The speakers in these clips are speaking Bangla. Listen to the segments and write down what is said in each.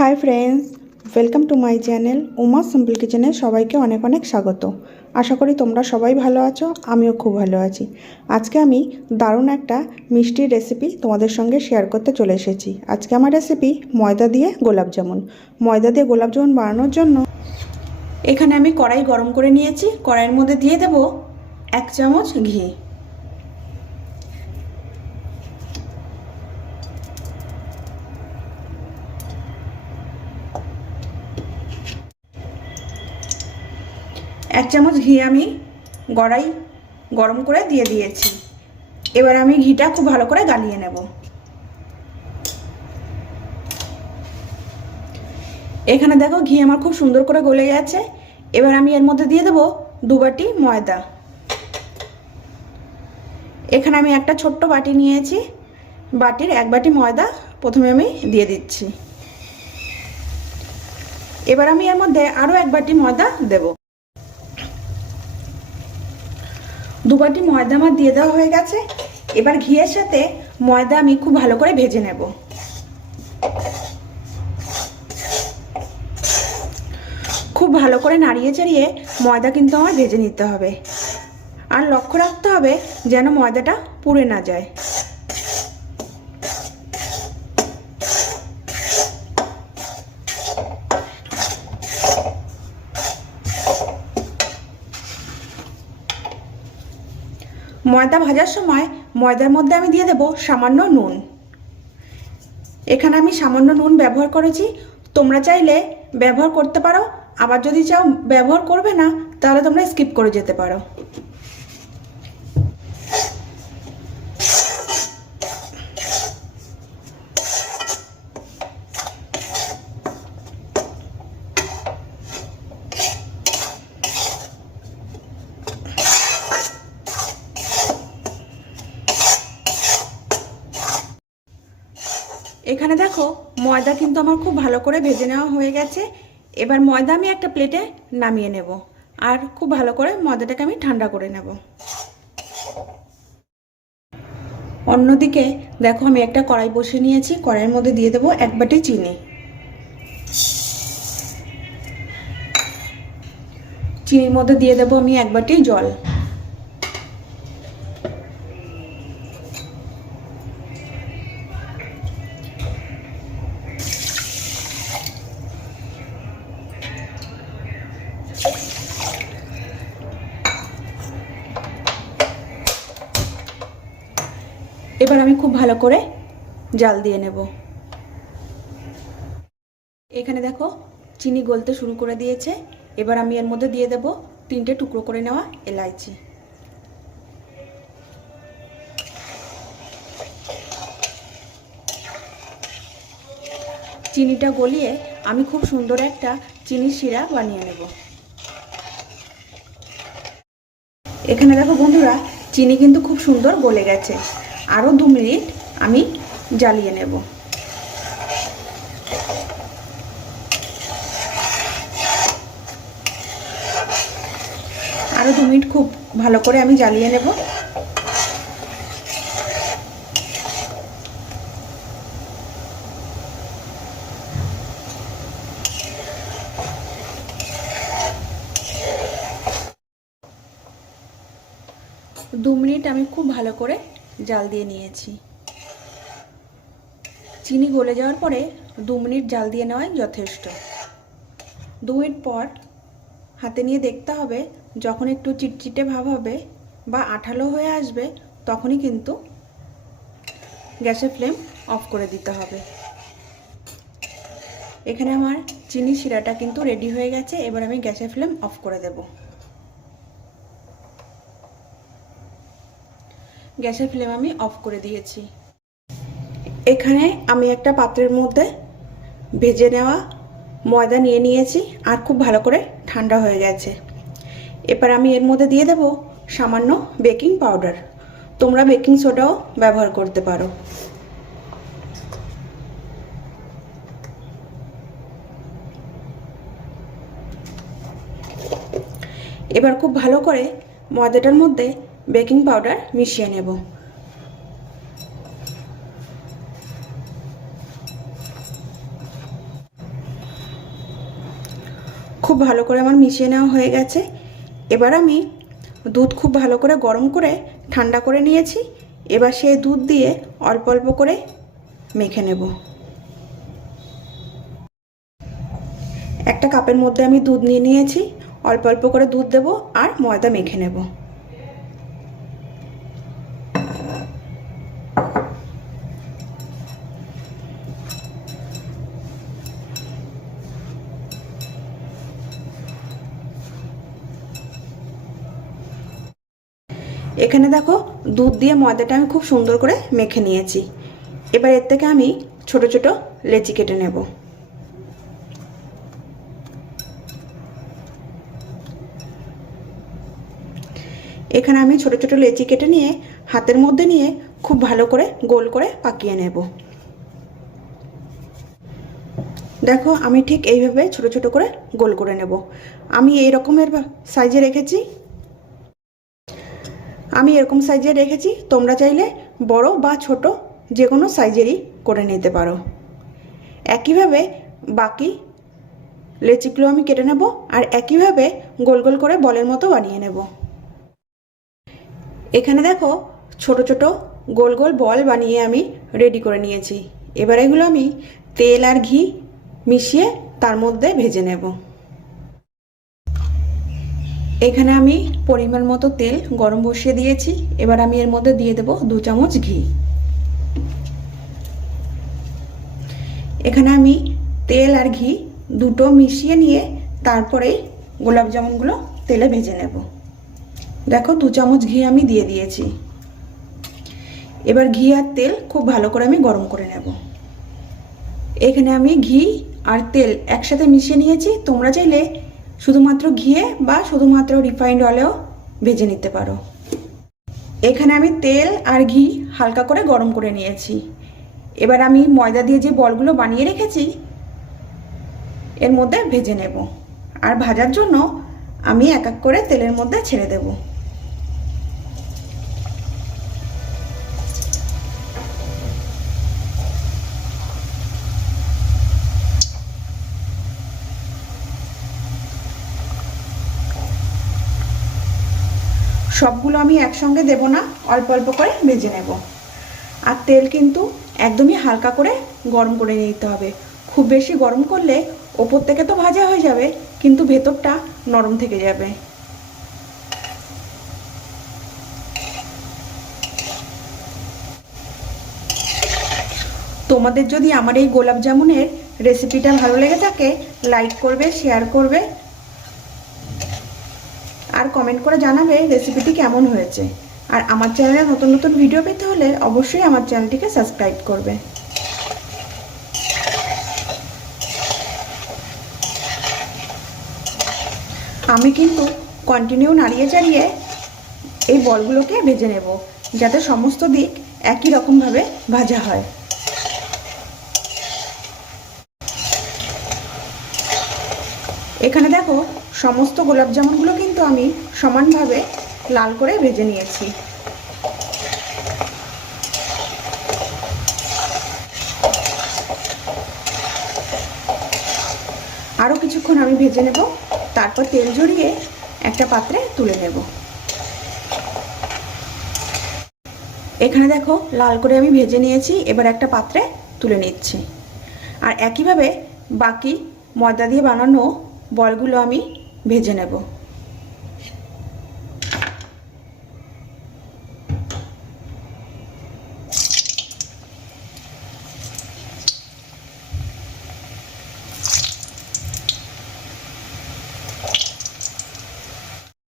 Hi friends, welcome to my channel Uma simple কিচেনে সবাইকে অনেক অনেক স্বাগত। আশা করি তোমরা সবাই ভালো আছো, আমিও খুব ভালো আছি। আজকে আমি দারুণ একটা মিষ্টির রেসিপি তোমাদের সঙ্গে শেয়ার করতে চলে এসেছি। আজকে আমার রেসিপি ময়দা দিয়ে গোলাপ জামুন। ময়দা দিয়ে গোলাপ জামুন বানানোর জন্য এখানে আমি কড়াই গরম করে নিয়েছি। কড়াইয়ের মধ্যে দিয়ে দেব এক চামচ ঘি। এক চামচ ঘি আমি গড়াই, গরম করে দিয়ে দিয়েছি। এবার আমি ঘিটা খুব ভালো করে গালিয়ে নেব। এখানে দেখো ঘি আমার খুব সুন্দর করে গলে গেছে। এবার আমি এর মধ্যে দিয়ে দেবো দু বাটি ময়দা। এখানে আমি একটা ছোট্ট বাটি নিয়েছি। বাটির এক বাটি ময়দা প্রথমে আমি দিয়ে দিচ্ছি। এবার আমি এর মধ্যে আরও এক বাটি ময়দা দেবো। দুবাটি ময়দা আমার দিয়ে দেওয়া হয়ে গেছে। এবার ঘিয়ের সাথে ময়দা আমি খুব ভালো করে ভেজে নেব। খুব ভালো করে নাড়িয়ে চাড়িয়ে ময়দা কিন্তু আমার ভেজে নিতে হবে। আর লক্ষ্য রাখতে হবে যেন ময়দাটা পুড়ে না যায়। ময়দা ভাজার সময় ময়দার মধ্যে আমি দিয়ে দেব সামান্য নুন। এখানে আমি সামান্য নুন ব্যবহার করেছি। তোমরা চাইলে ব্যবহার করতে পারো, আবার যদি চাও ব্যবহার করবে না, তাহলে তোমরা স্কিপ করে যেতে পারো। এখানে দেখো, ময়দা কিন্তু আমার খুব ভালো করে ভেজে নেওয়া হয়ে গেছে। এবার ময়দা আমি একটা প্লেটে নামিয়ে নেব আর খুব ভালো করে ময়দাটাকে আমি ঠান্ডা করে নেব। অন্যদিকে দেখো, আমি একটা কড়াই বসে নিয়েছি, কড়াইয়ের মধ্যে দিয়ে দেবো এক বাটি চিনি। চিনির মধ্যে দিয়ে দেবো আমি এক বাটি জল। এবার আমি খুব ভালো করে জাল দিয়ে নেব। এখানে দেখো, চিনি গলতে শুরু করে দিয়েছে। এবার আমি এর মধ্যে দিয়ে দেব তিনটে টুকরো করে নেওয়া এলাইচি। চিনিটা গলিয়ে আমি খুব সুন্দর একটা চিনির শিরা বানিয়ে নেব। এখানে দেখো বন্ধুরা চিনি কিন্তু খুব সুন্দর গলে গেছে। আরও দু মিনিট আমি জ্বালিয়ে নেব। আরও দু মিনিট খুব ভালো করে আমি জ্বালিয়ে নেব। দু মিনিট আমি খুব ভালো করে জাল দিয়ে নিয়েছি। চিনি গলে যাওয়ার পরে দু মিনিট জাল দিয়ে নেওয়াই যথেষ্ট। দু মিনিট পর হাতে নিয়ে দেখতে হবে, যখন একটু চিটচিটে ভাব হবে বা আঠালো হয়ে আসবে, তখনই কিন্তু গ্যাসের ফ্লেম অফ করে দিতে হবে। এখানে আমার চিনি শিরাটা কিন্তু রেডি হয়ে গেছে, এবার আমি গ্যাসের ফ্লেম অফ করে দেবো। গ্যাসের ফ্লেম আমি অফ করে দিয়েছি। এখানে আমি একটা পাত্রের মধ্যে ভেজে নেওয়া ময়দা নিয়ে নিয়েছি আর খুব ভালো করে ঠান্ডা হয়ে গেছে। এবার আমি এর মধ্যে দিয়ে দেব সামান্য বেকিং পাউডার। তোমরা বেকিং সোডাও ব্যবহার করতে পারো। এবার খুব ভালো করে ময়দাটার মধ্যে বেকিং পাউডার মিশিয়ে নেব। খুব ভালো করে আমার মিশিয়ে নেওয়া হয়ে গেছে। এবার আমি দুধ খুব ভালো করে গরম করে ঠান্ডা করে নিয়েছি। এবার সেই দুধ দিয়ে অল্প অল্প করে মেখে নেব। একটা কাপের মধ্যে আমি দুধ নিয়ে নিয়েছি। অল্প অল্প করে দুধ দেব আর ময়দা মেখে নেব। এখানে দেখো দুধ দিয়ে ময়দাটা আমি খুব সুন্দর করে মেখে নিয়েছি। এবার এর থেকে আমি ছোট ছোট লেচি কেটে নেব। এখানে আমি ছোট ছোট লেচি কেটে নিয়ে হাতের মধ্যে নিয়ে খুব ভালো করে গোল করে পাকিয়ে নেব। দেখো আমি ঠিক এইভাবে ছোট ছোট করে গোল করে নেব। আমি এই রকমের সাইজে রেখেছি। আমি এরকম সাইজে রেখেছি, তোমরা চাইলে বড় বা ছোট যে কোনো সাইজেরই করে নিতে পারো। একইভাবে বাকি লেচিগুলো আমি কেটে নেব আর একইভাবে গোল গোল করে বলের মতো বানিয়ে নেব। এখানে দেখো ছোট ছোট গোল গোল বল বানিয়ে আমি রেডি করে নিয়েছি। এবার এগুলো আমি তেল আর ঘি মিশিয়ে তার মধ্যে ভেজে নেব। এখানে আমি পরিমাণ মতো তেল গরম বসিয়ে দিয়েছি। এবার আমি এর মধ্যে দিয়ে দেব দু চামচ ঘি। এখানে আমি তেল আর ঘি দুটো মিশিয়ে নিয়ে তারপরেই গোলাপ জামুনগুলো তেলে ভেজে নেব। দেখো দু চামচ ঘি আমি দিয়ে দিয়েছি। এবার ঘি আর তেল খুব ভালো করে আমি গরম করে নেব। এখানে আমি ঘি আর তেল একসাথে মিশিয়ে নিয়েছি। তোমরা চাইলে শুধুমাত্র ঘিয়ে বা শুধুমাত্র রিফাইন্ড অয়েলেও ভেজে নিতে পারো। এখানে আমি তেল আর ঘি হালকা করে গরম করে নিয়েছি। এবার আমি ময়দা দিয়ে যে বলগুলো বানিয়ে রেখেছি, এর মধ্যে ভেজে নেব। আর ভাজার জন্য আমি এক এক করে তেলের মধ্যে ছেড়ে দেব। সবগুলো আমি একসঙ্গে দেব না, অল্প অল্প করে ভেজে নেব। আর তেল কিন্তু একদমই হালকা করে গরম করে নিতে হবে। খুব বেশি গরম করলে ওপর থেকে তো ভাজা হয়ে যাবে, কিন্তু ভেতরটা নরম থেকে যাবে। তোমাদের যদি আমার এই গোলাপ জামুনের রেসিপিটা ভালো লেগে থাকে লাইক করবে শেয়ার করবে কমেন্ট করে জানাবে রেসিপিটি কেমন হয়েছে। আর আমার চ্যানেলে নতুন নতুন ভিডিও পেতে হলে অবশ্যই আমার চ্যানেলটিকে সাবস্ক্রাইব করবে। আমি কিন্তু কন্টিনিউ নাড়িয়ে চাড়িয়ে এই বলগুলোকে ভেজে নেব, যাতে সমস্ত দিক একই রকমভাবে ভাজা হয়। এখানে দেখো সমস্ত গোলাপ জামুনগুলো কিন্তু আমি সমানভাবে লাল করে ভেজে নিয়েছি। আরও কিছুক্ষণ আমি ভেজে নেব, তারপর তেল ঝরিয়ে একটা পাত্রে তুলে নেব। এখানে দেখো, লাল করে আমি ভেজে নিয়েছি, এবার একটা পাত্রে তুলে নিচ্ছি। আর একইভাবে বাকি ময়দা দিয়ে বানানো বলগুলো আমি ভেজে নেব।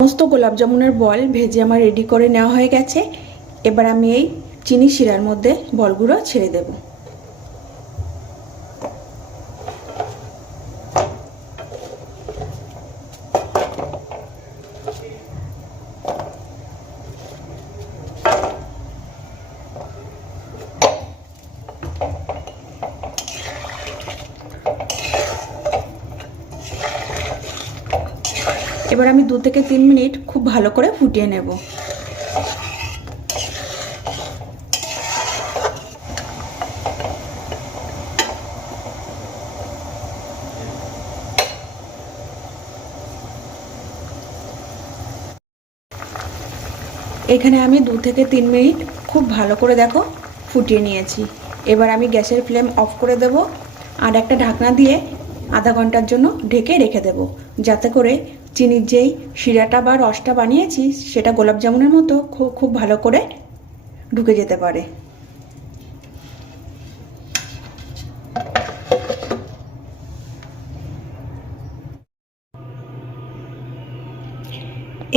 সমস্ত গোলাপ জামুনের বল ভেজে আমার রেডি করে নেওয়া হয়ে গেছে। এবার আমি এই চিনি শিরার মধ্যে বলগুলো ছেড়ে দেবো। এবার আমি দু থেকে তিন মিনিট খুব ভালো করে ফুটিয়ে নেব। এখানে আমি দু থেকে তিন মিনিট খুব ভালো করে দেখো ফুটিয়ে নিয়েছি। এবার আমি গ্যাসের ফ্লেম অফ করে দেব আর একটা ঢাকনা দিয়ে আধা ঘণ্টার জন্য ঢেকে রেখে দেব, যাতে করে চিনির যেই শিরাটা বা রসটা বানিয়েছি, সেটা গোলাপ জামুনের মতো খুব খুব ভালো করে ঢুকে যেতে পারে।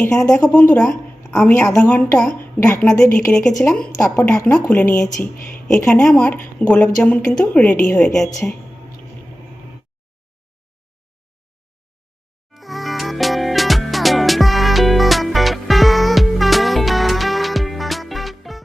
এখানে দেখো বন্ধুরা, আমি আধা ঘণ্টা ঢাকনা দিয়ে ঢেকে রেখেছিলাম, তারপর ঢাকনা খুলে নিয়েছি। এখানে আমার গোলাপ জামুন কিন্তু রেডি হয়ে গেছে।